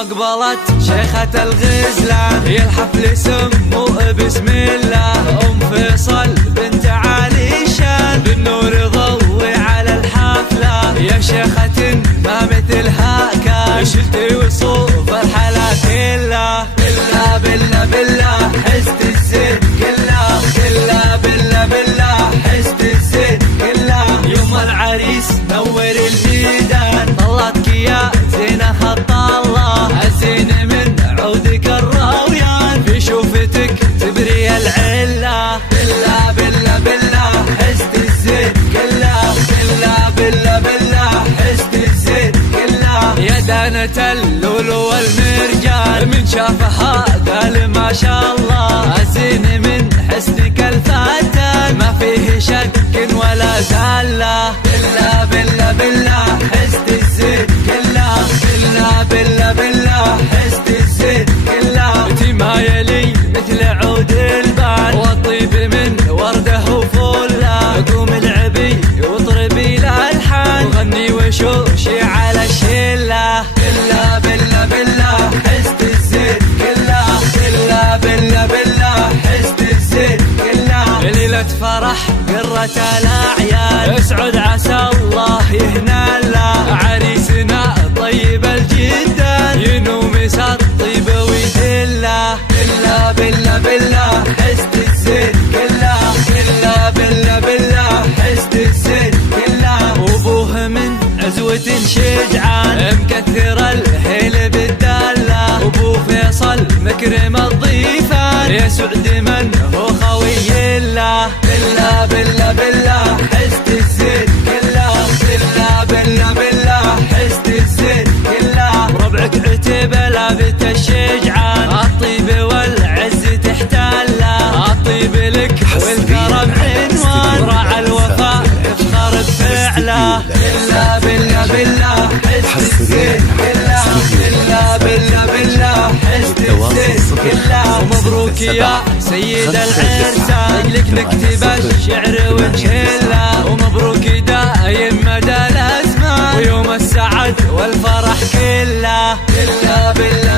أقبلت شيخة الغزلان يا الحفل سموه بسم الله أم فيصل بنت علي شان بالنور ضوي على الحفلة يا شيخة ما مثلها كان شلتي وصوف الحلا كلها بالله بالله بالله حزت الزين كلها كلها بالله بالله حزت الزين كلها يوم العريس نور الجيدان طلعتك يا زينة خط الله الزين من عودك الراويان في شوفتك تبري العلة بالله بالله بالله حزت الزين كلها كلها بالله بالله حزت الزين كلها يا دانة اللولو والمرجان من شافها قال ما شاء الله الزين من حسنك الفتان ما فيه شك ولا زالة بالله بالله بالله حزت الزين كلها بالله بالله بالله حزت الزين كلها انتي ما يلي مثل عود البان والطيب من ورده وفله قوم العبي واطربي الالحان وغني وشوشي على الشله بالله بالله بالله حزت الزين كلها بالله بالله بالله حزت الزين كلها ليلة فرح قرة الأعيان اسعد عسى الله يهنى له عريسنا طيب الجدان ينوم يسر طيب ويدله بالله بالله بالله حزت الزين كلها بالله بالله بالله حزت الزين كلها وابوه من عزوة شجعان مكثر الحيل بالدالة وابو فيصل مكرم الضيفان يا سعد من هو خوي الله بالله بالله بالله حزت الزين كلها بالله بالله بالله حزت الزين كلها وربعك عتب لابت الشجعان الطيب والعز تحتله الطيب لك والكرم عنوان وراعى الوفاء افخر بفعله بالله بالله بالله حزت الزين كلها بالله بالله بالله حزت الزين كلها ومبروك يا سيد العرسان لك نكتب الشعر ونشله ومبروك دايم مدى الازمان ويوم السعد والفرح كله بالله بالله